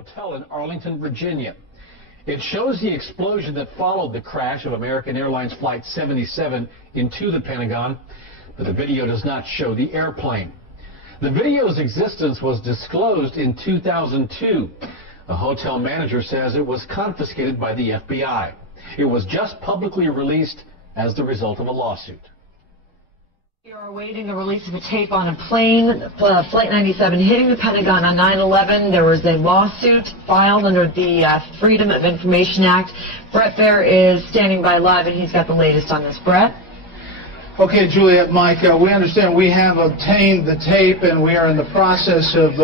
hotel in Arlington, Virginia. It shows the explosion that followed the crash of American Airlines Flight 77 into the Pentagon, but the video does not show the airplane. The video's existence was disclosed in 2002. The hotel manager says it was confiscated by the FBI. It was just publicly released as the result of a lawsuit. We are awaiting the release of a tape on a plane, Flight 97, hitting the Pentagon on 9/11. There was a lawsuit filed under the Freedom of Information Act. Brett Fair is standing by live, and he's got the latest on this. Brett? Okay, Juliet, Mike, we understand we have obtained the tape, and we are in the process of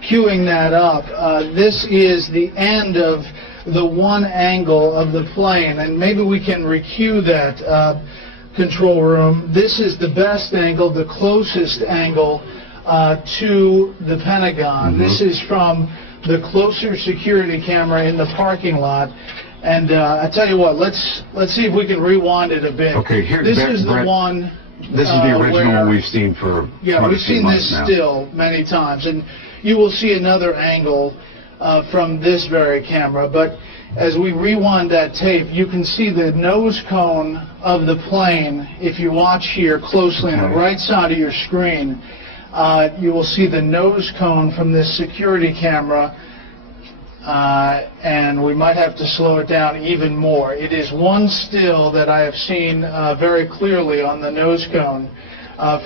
queuing that up. This is the end of the one angle of the plane, and maybe we can recue that. Control room. This is the best angle, the closest angle to the Pentagon. This is from the closer security camera in the parking lot. And I tell you what, let's see if we can rewind it a bit. Okay, here. This is the one. This is the original one we've seen for we've seen this now. still many times, and you will see another angle from this very camera. But as we rewind that tape, you can see the nose cone of the plane. If you watch here closely on the right side of your screen, you will see the nose cone from this security camera, and we might have to slow it down even more. It is one still that I have seen very clearly on the nose cone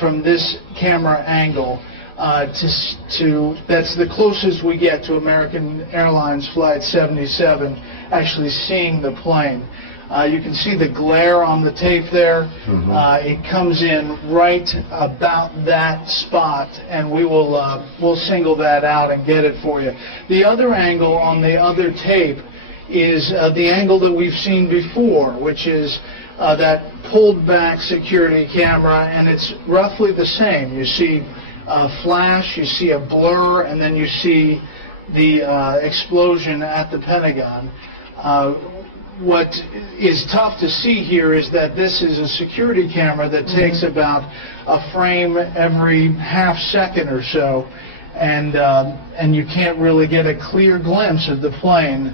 from this camera angle. That's the closest we get to American Airlines Flight 77 actually seeing the plane. You can see the glare on the tape there. It comes in right about that spot, and we'll single that out and get it for you. The other angle on the other tape is the angle that we've seen before, which is that pulled back security camera, and it's roughly the same. You see a flash, you see a blur, and then you see the explosion at the Pentagon. What is tough to see here is that this is a security camera that takes about a frame every half second or so, and you can't really get a clear glimpse of the plane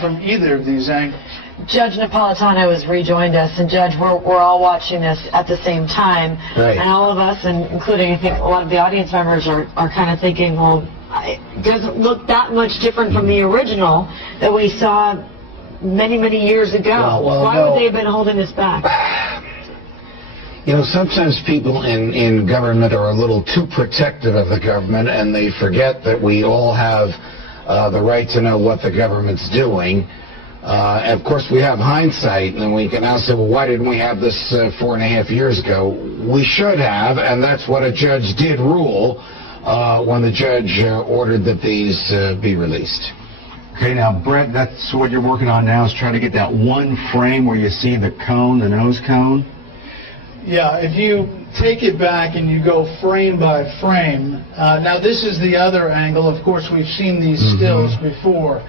from either of these angles. Judge Napolitano has rejoined us, and Judge, we're all watching this at the same time, and all of us, and including I think a lot of the audience members, are kind of thinking, well, it doesn't look that much different from the original that we saw many, many years ago. Why would they have been holding this back? You know, sometimes people in government are a little too protective of the government, and they forget that we all have the right to know what the government's doing. And of course, we have hindsight, and we can now say, well, why didn't we have this 4.5 years ago? We should have, and that's what a judge did rule when the judge ordered that these be released. Okay, now, Brett, that's what you're working on now, is trying to get that one frame where you see the cone, the nose cone? Yeah, if you take it back and you go frame by frame, now this is the other angle. Of course, we've seen these stills before.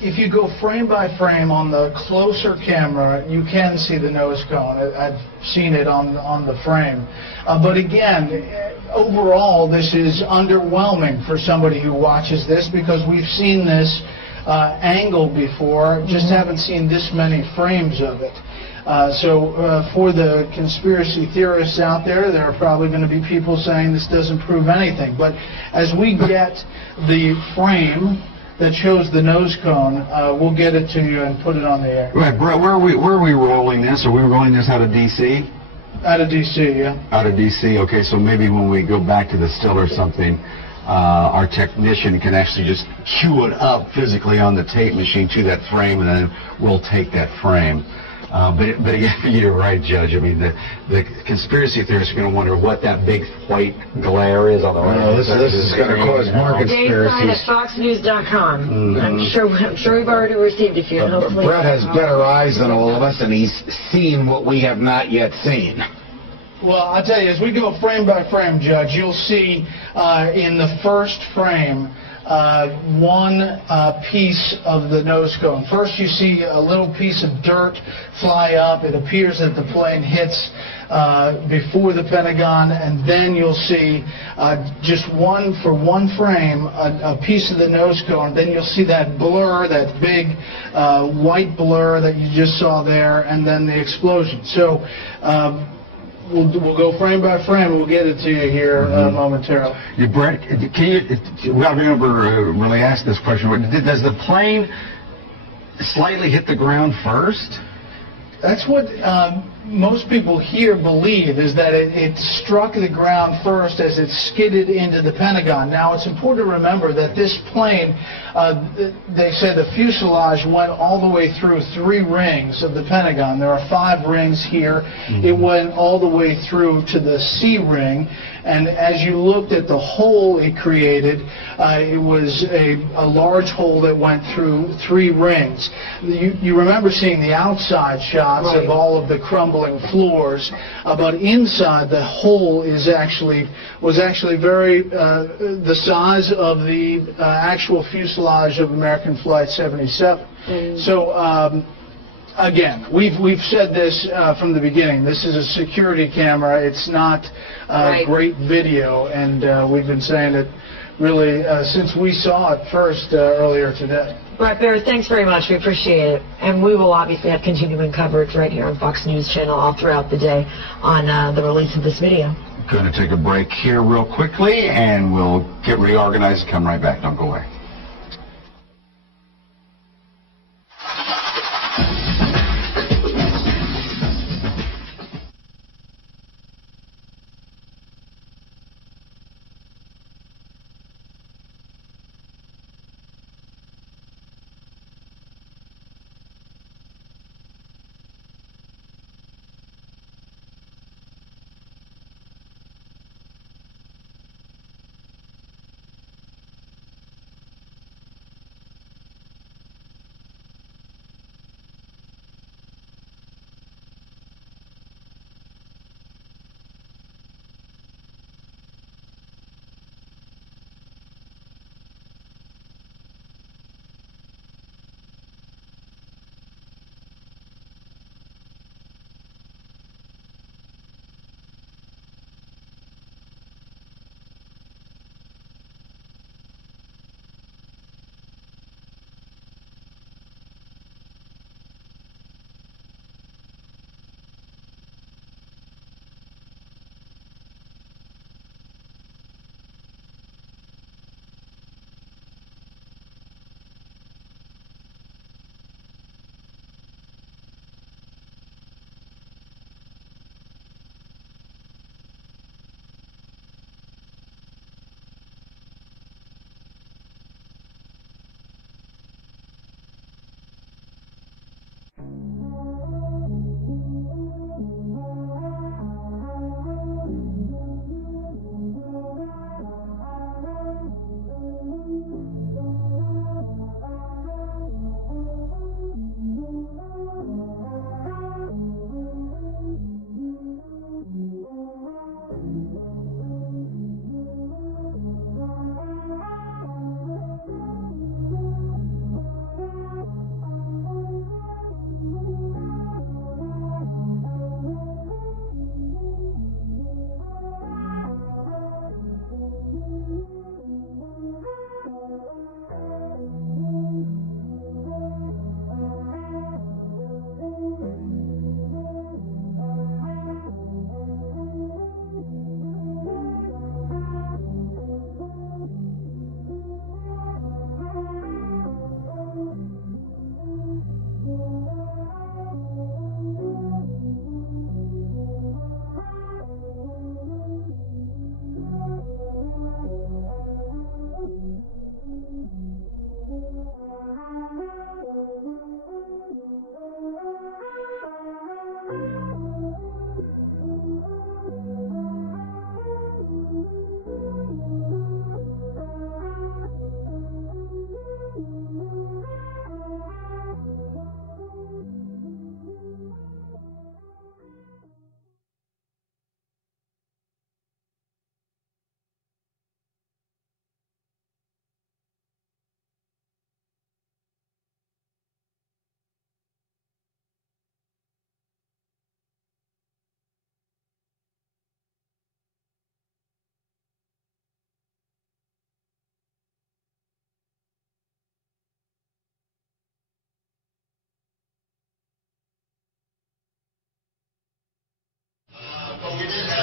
If you go frame by frame on the closer camera, you can see the nose cone. I've seen it on the frame. But again, overall, this is underwhelming for somebody who watches this, because we've seen this angle before, just haven't seen this many frames of it. So for the conspiracy theorists out there, there are probably going to be people saying this doesn't prove anything. But as we get the frame that shows the nose cone, we'll get it to you and put it on the air. Right, Brett, where are we rolling this? Are we rolling this out of D.C.? Out of D.C., yeah. Out of D.C., okay, so maybe when we go back to the still or something, our technician can actually just cue it up physically on the tape machine to that frame, and then we'll take that frame. But again, you're right, Judge. I mean, the conspiracy theorists are going to wonder what that big white glare is on the right. This is going to cause more conspiracies. At foxnews.com. I'm sure we've already received a few. Hopefully, Brett has better eyes than all of us, and he's seen what we have not yet seen. Well, I'll tell you, as we go frame by frame, Judge, you'll see in the first frame one piece of the nose cone. First, you see a little piece of dirt fly up. It appears that the plane hits before the Pentagon, and then you'll see just one frame, a piece of the nose cone. Then you'll see that blur, that big white blur that you just saw there, and then the explosion. So we'll go frame by frame. We'll get it to you here momentarily. Brett, without being able to really ask this question, does the plane slightly hit the ground first? That's what most people here believe, is that it struck the ground first as it skidded into the Pentagon. Now, it's important to remember that this plane, they say the fuselage went all the way through 3 rings of the Pentagon. There are 5 rings here. It went all the way through to the C ring. And as you looked at the hole it created, it was a large hole that went through 3 rings. You remember seeing the outside shots of all of the crumbling floors, but inside the hole was actually very the size of the actual fuselage of American Flight 77. So. Again, we've said this from the beginning. This is a security camera. It's not great video, and we've been saying it really since we saw it first earlier today. Right, Barrett, thanks very much. We appreciate it. And we will obviously have continuing coverage right here on Fox News Channel all throughout the day on the release of this video. Going to take a break here real quickly, and we'll get reorganized and come right back. Don't go away.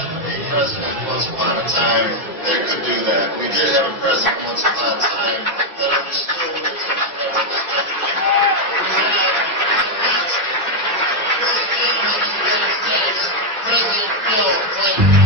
have a president once upon a time that could do that. We did have a president once upon a time that understood what it took to govern this country. We have President of the United States, President Bill Clinton.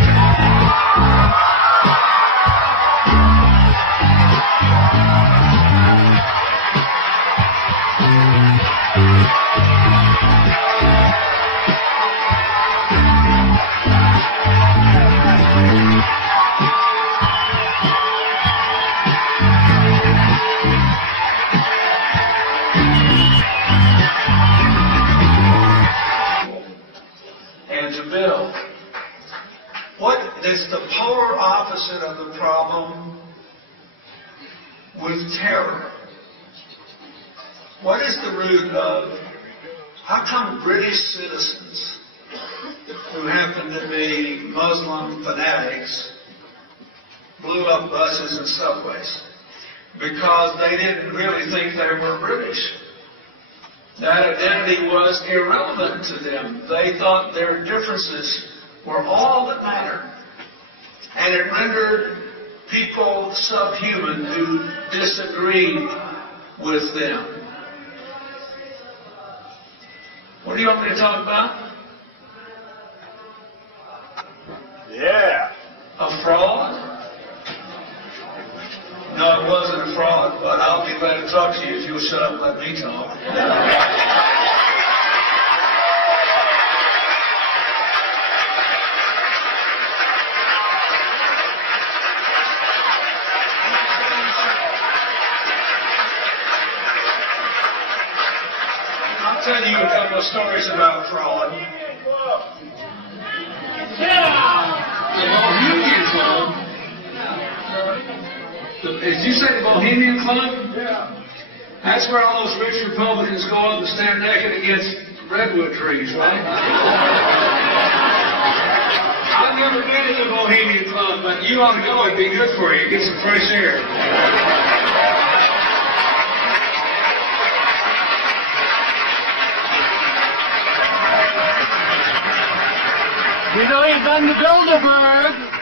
Bill, what is the polar opposite of the problem with terror? What is the root of, how come British citizens who happen to be Muslim fanatics blew up buses and subways? Because they didn't really think they were British. That identity was irrelevant to them. They thought their differences were all that mattered. And it rendered people subhuman who disagreed with them. What do you want me to talk about? Yeah. A fraud? No, it wasn't a fraud, but I'll be glad to talk to you if you'll shut up and let me talk. I'll tell you a couple of stories about fraud. The Bohemian Club. Did you say the Bohemian Club? Yeah. That's where all those rich Republicans go up and stand naked against redwood trees, right? I've never been to the Bohemian Club, but you ought to go. It'd be good for you. Get some fresh air. You know, you've done the Bilderberg.